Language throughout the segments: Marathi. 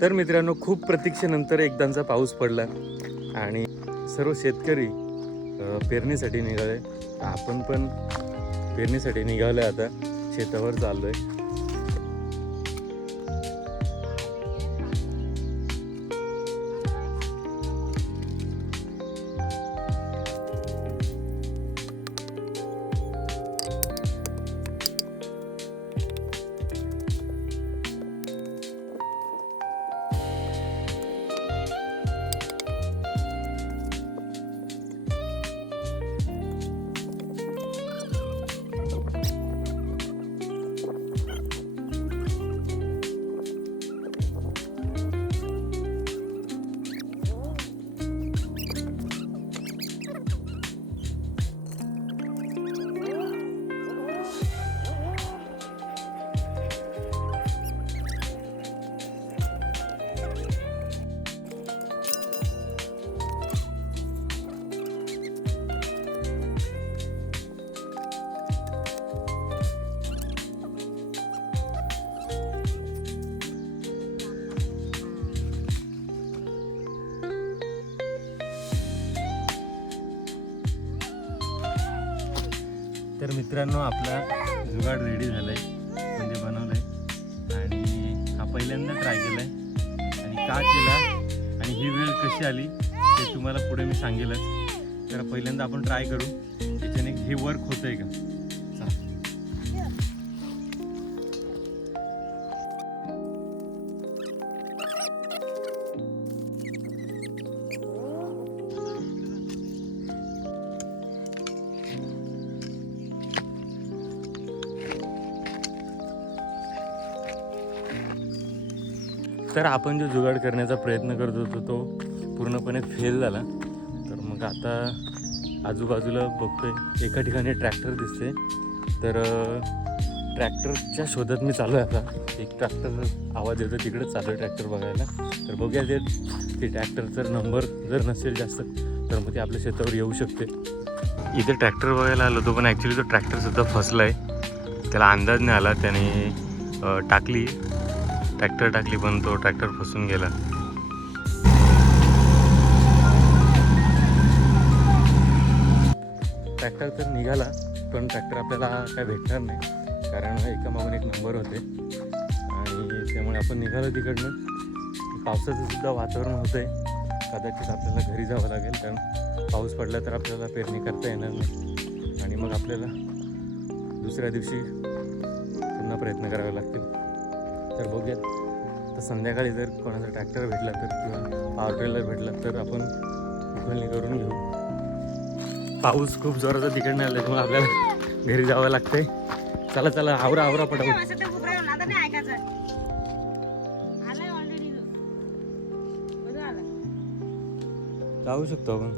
तर मित्रांनो, खूप प्रतीक्षेनंतर एकदाचा पाऊस पडला आणि सर्व शेतकरी पेरणीसाठी निघाले. आपण पण पेरणीसाठी निघालो. आता शेतावर चाललोय. तर मित्रांनो, आपला जुगाड रेडी झालाय, म्हणजे बनवलाय आणि हा पहिल्यांदा ट्राय केलाय. आणि का केला आणि ही वेळ कशी आली ते तुम्हाला पुढे मी सांगेलच. तर पहिल्यांदा आपण ट्राय करू त्याच्याने हे वर्क होतंय का. तर आपण जो जुगाड करण्याचा प्रयत्न करत होतो तो पूर्णपणे फेल झाला. तर मग आता आजूबाजूला बघतोय, एका ठिकाणी ट्रॅक्टर दिसते. तर ट्रॅक्टरच्या शोधात मी चालू आहे. आता एक ट्रॅक्टर आवाज येतो, तिकडेच चालू आहे ट्रॅक्टर बघायला. तर बघूया ते ट्रॅक्टरचा नंबर जर नसेल जास्त तर मग ते आपल्या शेतावर येऊ शकते. इथे ट्रॅक्टर बघायला आलो होतो, पण ॲक्च्युली तो ट्रॅक्टरसुद्धा फसला आहे. त्याला अंदाज नाही आला. त्याने ट्रॅक्टर टाकली पण तो ट्रॅक्टर फसून गेला. ट्रॅक्टर तर निघाला, पण ट्रॅक्टर आपल्याला काय भेटणार नाही, कारण एकामागून एक नंबर होते. आणि त्यामुळे आपण निघालो तिकडनं. पावसाचं सुद्धा वातावरण होतं आहे. कदाचित आपल्याला घरी जावं लागेल, कारण पाऊस पडला तर आपल्याला पेरणी करता येणार नाही आणि मग आपल्याला दुसऱ्या दिवशी पुन्हा प्रयत्न करावे लागतील. तर बघूयात. तर संध्याकाळी जर कोणाचा ट्रॅक्टर भेटला तर किंवा पॉवर ट्रेलर भेटला तर आपण उखळणी करून घेऊ. पाऊस खूप जोराचा तिकडनं आला, त्यामुळे आपल्याला घरी जावं लागतंय. चला चला, आवरा पटापट. जाऊ शकतो आपण.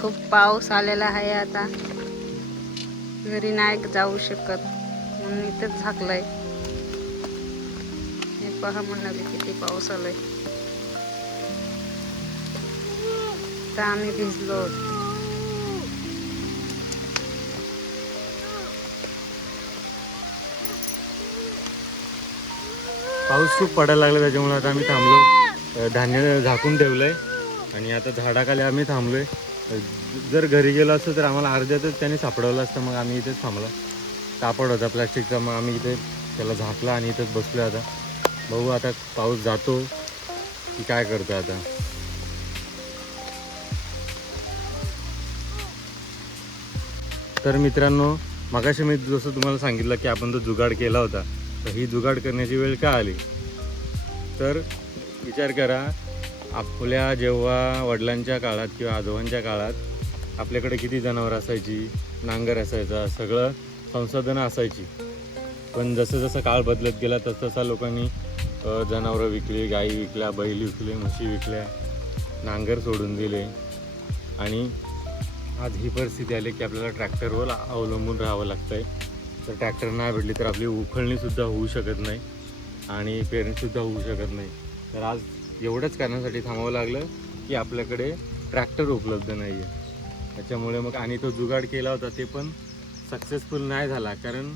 खूप पाऊस आलेला आहे. आता घरी नाही जाऊ शकत म्हणून इथेच झाकलंय. हे पहा म्हणाले किती पाऊस आलाय. तर आम्ही भिजलो. पाऊस खूप पडायला लागला, त्याच्यामुळे आता आम्ही थांबलो. धान्य झाकून ठेवलंय आणि आता झाडाखाली आम्ही थांबलोय. जर घरी गेलो असतो तर आम्हाला अर्ध्यातच त्याने सापडवलं असतं. मग आम्ही इथेच थांबलो. कापड होता प्लॅस्टिकचा, मग आम्ही इथे त्याला झाकला आणि इथंच बसलो. आता बघू आता पाऊस जातो की काय करतो आता. तर मित्रांनो, मगाशी मी जसं तुम्हाला सांगितलं की आपण तो जुगाड केला होता, तर ही जुगाड करण्याची वेळ का आली. तर विचार करा, आपल्या जेव्हा वडिलांच्या काळात किंवा आजोबांच्या काळात आपल्याकडे किती जनावरं असायची, नांगर असायचा, सगळं संसाधनं असायची. पण जसं जसं काळ बदलत गेला तसं लोकांनी जनावरं विकली, गाई विकल्या, बैल विकले, म्हशी विकल्या, नांगर सोडून दिले आणि आज ही परिस्थिती आली की आपल्याला ट्रॅक्टरवर अवलंबून राहावं लागतं आहे. तर ट्रॅक्टर नाही भेटली तर आपली उखळणीसुद्धा होऊ शकत नाही आणि पेरणीसुद्धा होऊ शकत नाही. तर आज एवढंच कारणासाठी थांबावं लागलं की आपल्याकडे ट्रॅक्टर उपलब्ध नाही आहे. त्याच्यामुळे मग आणि तो जुगाड केला होता ते पण सक्सेसफुल नाही झाला, कारण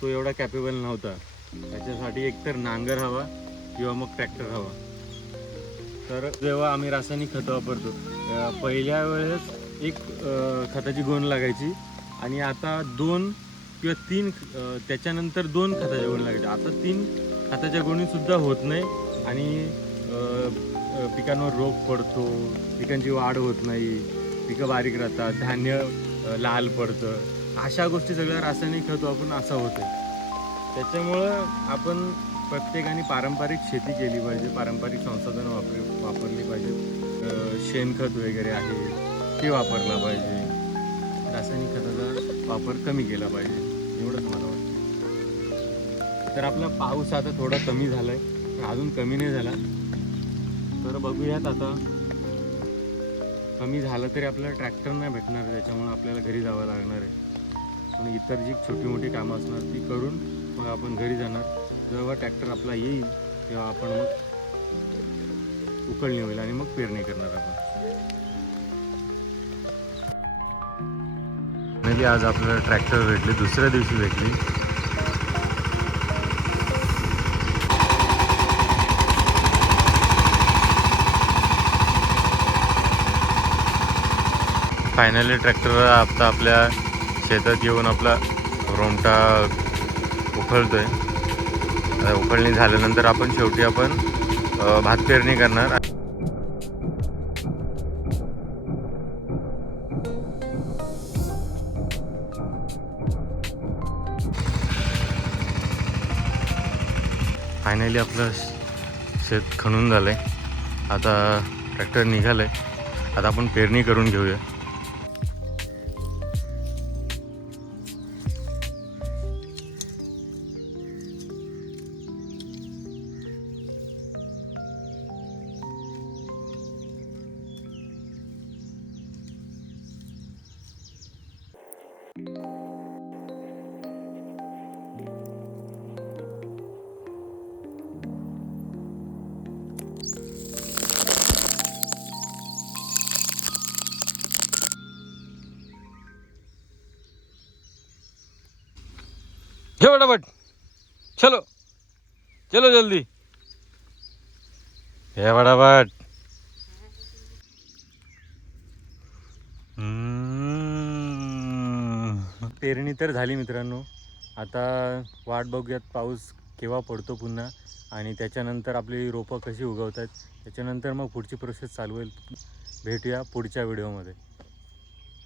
तो एवढा कॅपेबल नव्हता. त्याच्यासाठी एकतर नांगर हवा किंवा मग ट्रॅक्टर हवा. तर जेव्हा आम्ही रासायनिक खतं वापरतो, पहिल्या वेळेस एक खताची गोण लागायची आणि आता 2 किंवा 3, त्याच्यानंतर 2 खताच्या गोणी लागायच्या. आता 3 खताच्या गोणीसुद्धा होत नाही आणि पिकांवर रोग पडतो, पिकांची वाढ होत नाही, पिकं बारीक राहतात, धान्य लाल पडतं. अशा गोष्टी सगळ्या रासायनिक खत वापरून असं होतं. त्याच्यामुळं आपण प्रत्येकाने पारंपरिक शेती केली पाहिजे, पारंपरिक संसाधनं वापरली पाहिजे. शेणखत वगैरे आहे ते वापरला पाहिजे, रासायनिक खताचा वापर कमी केला पाहिजे, एवढंच मला वाटतं. तर आपला पाऊस आता थोडा कमी झाला आहे, पण अजून कमी नाही झाला. तर बघूयात आता. कमी झालं तरी आपल्याला ट्रॅक्टर नाही भेटणार, त्याच्यामुळे आपल्याला घरी जावं लागणार आहे. पण इतर जी छोटी मोठी कामं असणार ती करून मग आपण घरी जाणार. जेव्हा ट्रॅक्टर आपला येईल तेव्हा आपण मग उकळणी होईल आणि मग पेरणी करणार आपण. फायनली आज आपल्याला ट्रॅक्टर भेटले, दुसऱ्या दिवशी भेटली. फायनली ट्रॅक्टर आता आपल्या शेतात येऊन आपला रोमटा उखळतोय. उखळणी झाल्यानंतर आपण शेवटी भात पेरणी करणार. फायनली आपलं शेत खणून झालंय. आता ट्रॅक्टर निघालंय. आता आपण पेरणी करून घेऊया. चलो फटाफट, चलो चलो जल्दी, हे फटाफट. पेरणी तर झाली मित्रांनो. आता वाट बघूयात पाऊस केव्हा पडतो पुन्हा, आणि त्याच्यानंतर आपली रोपं कशी उगवतात, त्याच्यानंतर मग पुढची प्रोसेस चालू होईल. भेटूया पुढच्या व्हिडिओमध्ये.